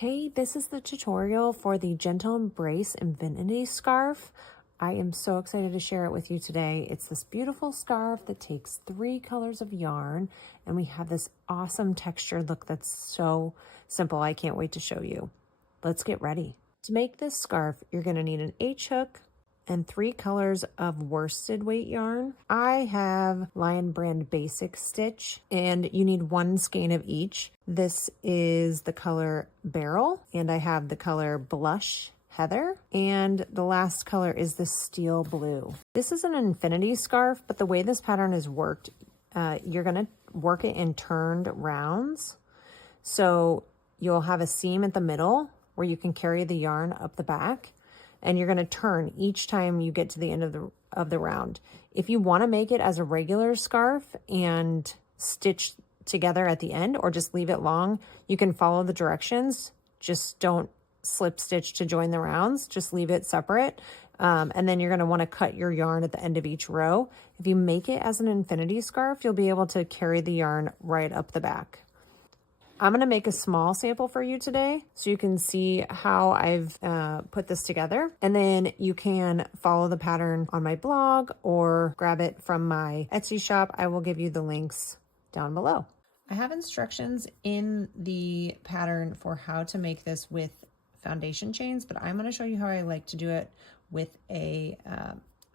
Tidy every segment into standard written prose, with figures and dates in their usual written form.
Hey, this is the tutorial for the Gentle Embrace Infinity Scarf. I am so excited to share it with you today. It's this beautiful scarf that takes 3 colors of yarn, and we have this awesome textured look that's so simple. I can't wait to show you. Let's get ready. To make this scarf, you're going to need an H-hook and 3 colors of worsted weight yarn. I have Lion Brand Basic Stitch, and you need 1 skein of each. This is the color Beryl, and I have the color Blush Heather, and the last color is the Steel Blue. This is an infinity scarf, but the way this pattern is worked, you're gonna work it in turned rounds. So you'll have a seam at the middle where you can carry the yarn up the back, and you're going to turn each time you get to the end of the round. If you want to make it as a regular scarf and stitch together at the end, or just leave it long, you can follow the directions. Just don't slip stitch to join the rounds. Just leave it separate. And then you're going to want to cut your yarn at the end of each row. If you make it as an infinity scarf, you'll be able to carry the yarn right up the back. I'm going to make a small sample for you today so you can see how I've put this together. And then you can follow the pattern on my blog or grab it from my Etsy shop. I will give you the links down below. I have instructions in the pattern for how to make this with foundation chains, but I'm going to show you how I like to do it with a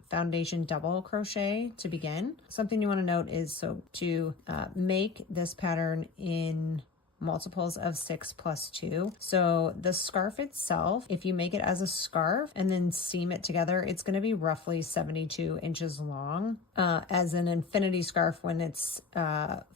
foundation double crochet to begin. Something you want to note is to make this pattern in multiples of 6 plus 2. So the scarf itself, if you make it as a scarf and then seam it together, it's going to be roughly 72 inches long. As an infinity scarf, when it's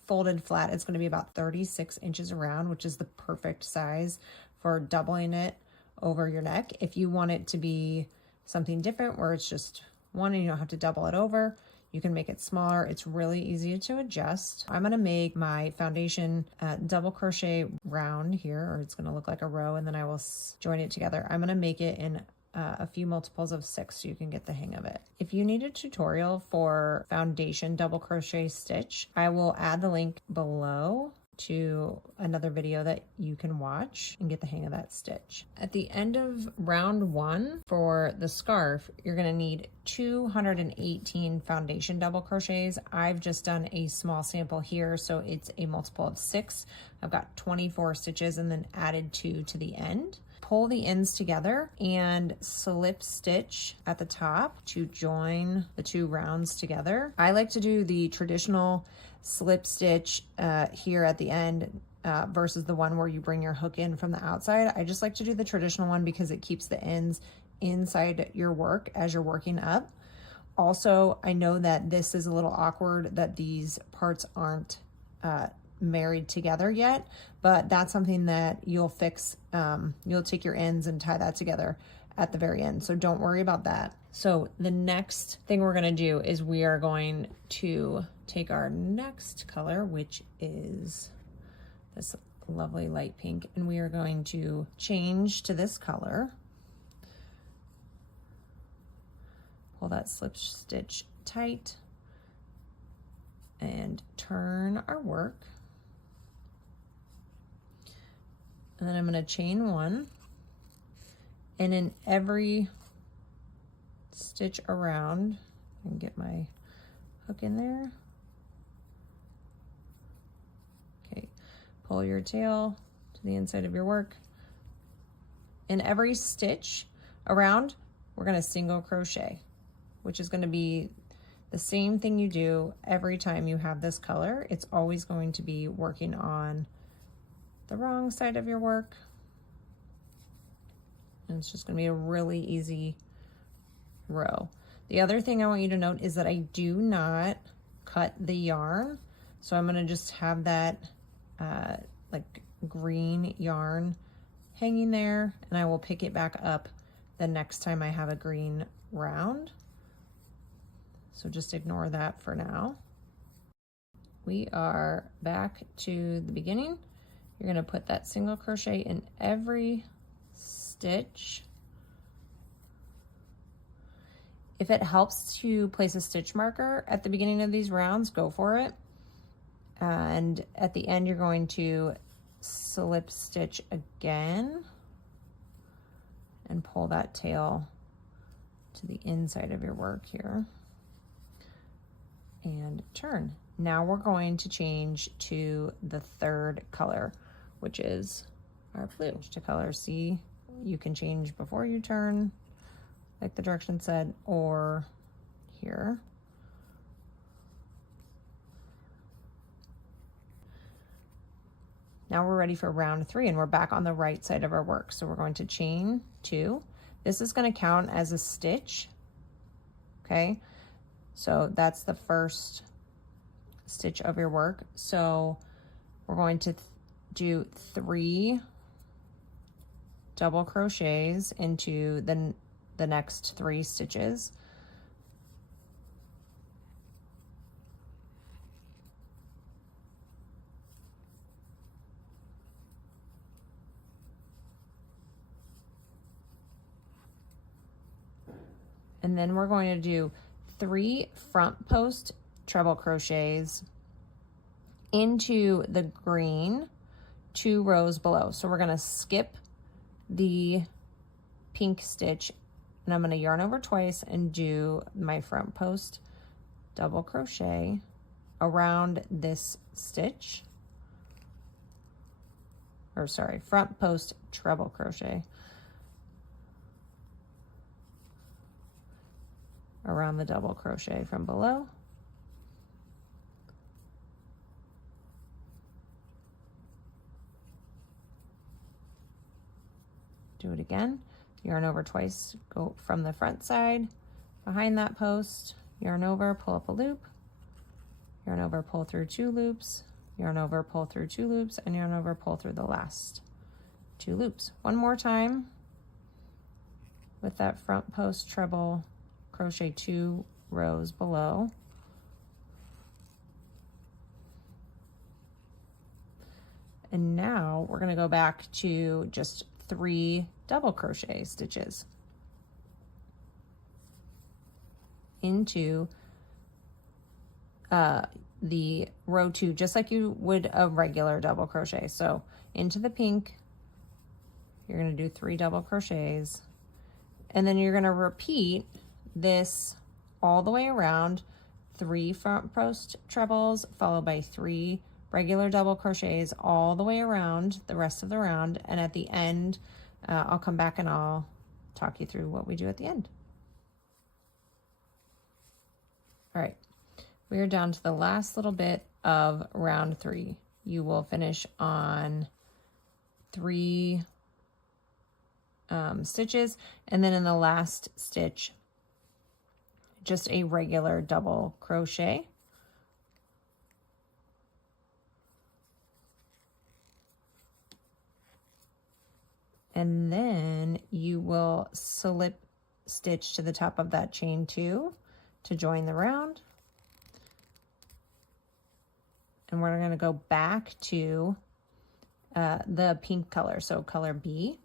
folded flat, it's going to be about 36 inches around, which is the perfect size for doubling it over your neck. If you want it to be something different where it's just one and you don't have to double it over, you can make it smaller. It's really easy to adjust. I'm going to make my foundation double crochet round here, or it's going to look like a row, and then I will join it together. I'm going to make it in a few multiples of 6 so you can get the hang of it. If you need a tutorial for foundation double crochet stitch, I will add the link below to another video that you can watch and get the hang of that stitch. At the end of round 1 for the scarf, you're going to need 218 foundation double crochets. I've just done a small sample here, so it's a multiple of 6. I've got 24 stitches and then added 2 to the end. Pull the ends together and slip stitch at the top to join the 2 rounds together. I like to do the traditional slip stitch here at the end versus the one where you bring your hook in from the outside. I just like to do the traditional one because it keeps the ends inside your work as you're working up. Also, I know that this is a little awkward that these parts aren't married together yet, but that's something that you'll fix. You'll take your ends and tie that together at the very end, so don't worry about that. So the next thing we're going to do is we are going to take our next color, which is this lovely light pink, and we are going to change to this color. Pull that slip stitch tight and turn our work. And then I'm going to chain 1, and in every stitch around, I can get my hook in there. Okay, pull your tail to the inside of your work. In every stitch around, we're going to single crochet, which is going to be the same thing you do every time you have this color. It's always going to be working on the wrong side of your work. And it's just going to be a really easy row. The other thing I want you to note is that I do not cut the yarn. So I'm going to just have that like green yarn hanging there, and I will pick it back up the next time I have a green round. So just ignore that for now. We are back to the beginning. You're going to put that single crochet in every stitch. If it helps to place a stitch marker at the beginning of these rounds, go for it. And at the end, you're going to slip stitch again and pull that tail to the inside of your work here and turn. Now we're going to change to the third color, which is our blue. To color C, you can change before you turn, like the direction said, or here. Now we're ready for round 3 and we're back on the right side of our work. So we're going to chain 2. This is going to count as a stitch. Okay, so that's the first stitch of your work. So we're going to do 3 double crochets into the next 3 stitches. And then we're going to do 3 front post treble crochets into the green 2 rows below. So we're going to skip the pink stitch and I'm going to yarn over twice and do my front post double crochet around this stitch, or sorry, front post treble crochet around the double crochet from below. Do it again, yarn over twice, go from the front side, behind that post, yarn over, pull up a loop, yarn over, pull through 2 loops, yarn over, pull through 2 loops, and yarn over, pull through the last 2 loops. One more time with that front post treble crochet 2 rows below. And now we're going to go back to just 3 double crochet stitches into the row 2, just like you would a regular double crochet. So into the pink, you're going to do 3 double crochets, and then you're going to repeat this all the way around, 3 front post trebles followed by 3 regular double crochets all the way around the rest of the round, and at the end I'll come back and I'll talk you through what we do at the end. All right, we are down to the last little bit of round 3. You will finish on 3 stitches, and then in the last stitch just a regular double crochet. And then you will slip stitch to the top of that chain 2 to join the round. And we're going to go back to the pink color, so color B.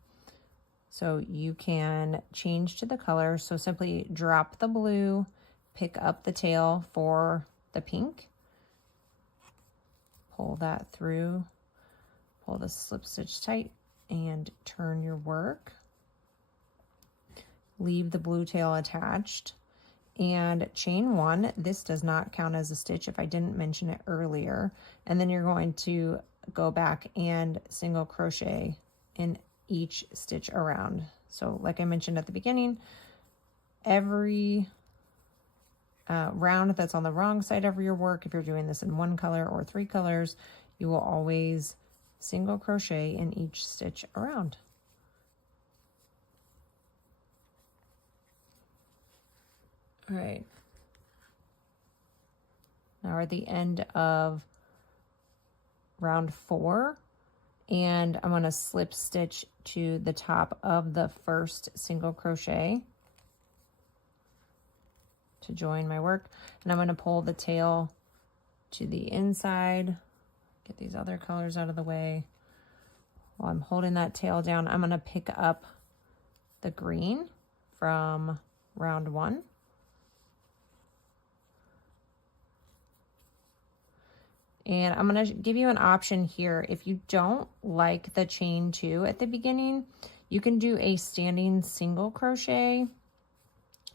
So you can change to the color. So simply drop the blue, pick up the tail for the pink, pull that through, pull the slip stitch tight, and turn your work. Leave the blue tail attached and chain 1. This does not count as a stitch if I didn't mention it earlier. And then you're going to go back and single crochet in each stitch around. So like I mentioned at the beginning, every round that's on the wrong side of your work, if you're doing this in 1 color or 3 colors, you will always single crochet in each stitch around. All right, now we're at the end of round 4, and I'm going to slip stitch to the top of the first single crochet to join my work, and I'm going to pull the tail to the inside. Get these other colors out of the way. While I'm holding that tail down, I'm going to pick up the green from round 1. And I'm going to give you an option here. If you don't like the chain 2 at the beginning, you can do a standing single crochet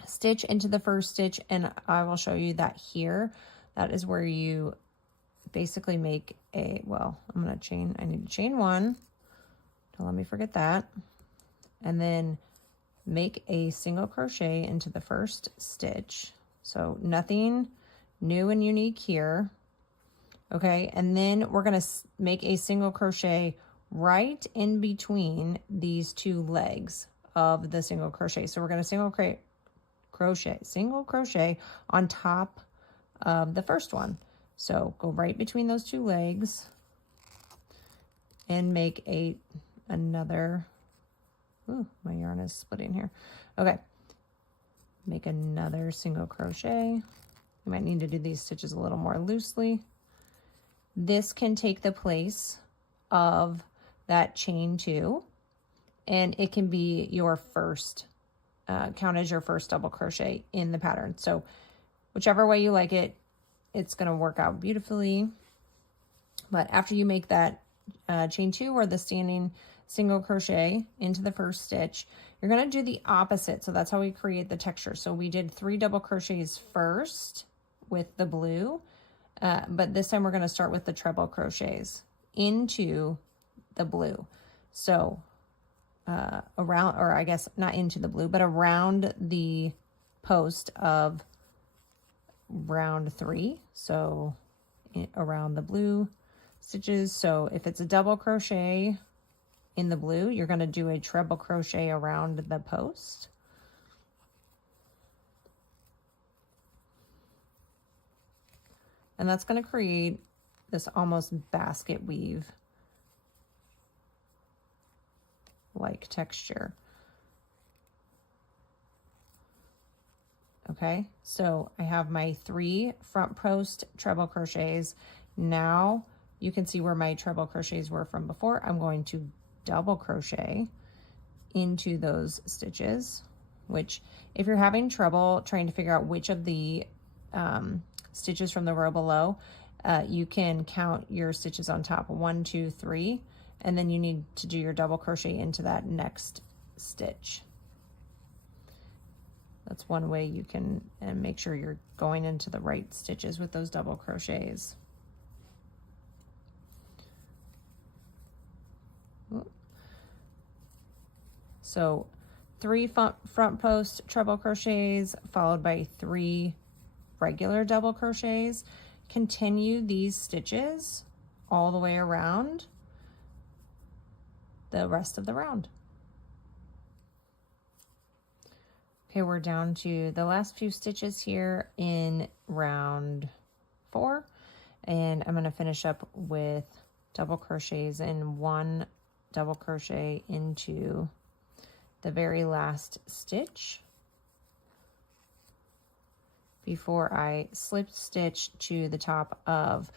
stitch into the first stitch, and I will show you that here. That is where you basically make a, well, I need to chain 1. Don't let me forget that. And then make a single crochet into the first stitch. So nothing new and unique here. Okay, and then we're going to make a single crochet right in between these 2 legs of the single crochet. So we're going to single crochet on top of the first one. So go right between those 2 legs and make another, ooh, my yarn is splitting here. Okay, make another single crochet. You might need to do these stitches a little more loosely. This can take the place of that chain 2, and it can be your first, count as your first double crochet in the pattern. So whichever way you like it, it's going to work out beautifully. But after you make that chain 2 or the standing single crochet into the first stitch, you're going to do the opposite. So that's how we create the texture. So we did 3 double crochets first with the blue. But this time we're going to start with the treble crochets into the blue. So around, or I guess not into the blue, but around the post of round 3. So around the blue stitches. So if it's a double crochet in the blue, you're going to do a treble crochet around the post. And that's going to create this almost basket weave like texture. Okay, so I have my 3 front post treble crochets. Now you can see where my treble crochets were from before. I'm going to double crochet into those stitches, which if you're having trouble trying to figure out which of the stitches from the row below, you can count your stitches on top, 1, 2, 3, and then you need to do your double crochet into that next stitch. That's one way you can make sure you're going into the right stitches with those double crochets. So 3 front post treble crochets followed by 3 regular double crochets. Continue these stitches all the way around the rest of the round. Okay, we're down to the last few stitches here in round 4, and I'm going to finish up with double crochets and 1 double crochet into the very last stitch before I slip stitch to the top of,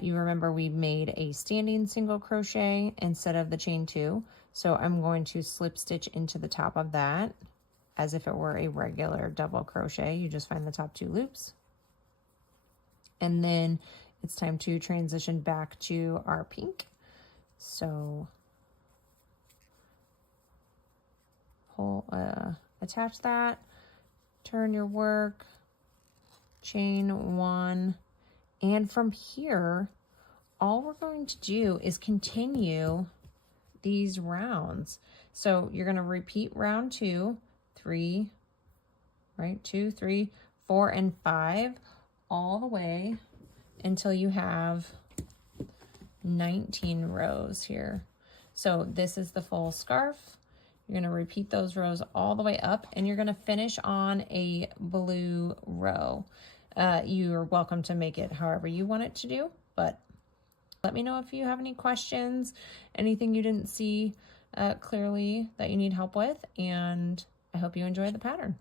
you remember we made a standing single crochet instead of the chain 2. So I'm going to slip stitch into the top of that as if it were a regular double crochet. You just find the top 2 loops. And then it's time to transition back to our pink. So attach that, turn your work, chain 1, and from here all we're going to do is continue these rounds. So you're going to repeat round 2, 3, right, 2, 3, 4, and 5 all the way until you have 19 rows here. So this is the full scarf. You're going to repeat those rows all the way up, and you're going to finish on a blue row. You're welcome to make it however you want it to do, but let me know if you have any questions, anything you didn't see clearly that you need help with, and I hope you enjoy the pattern.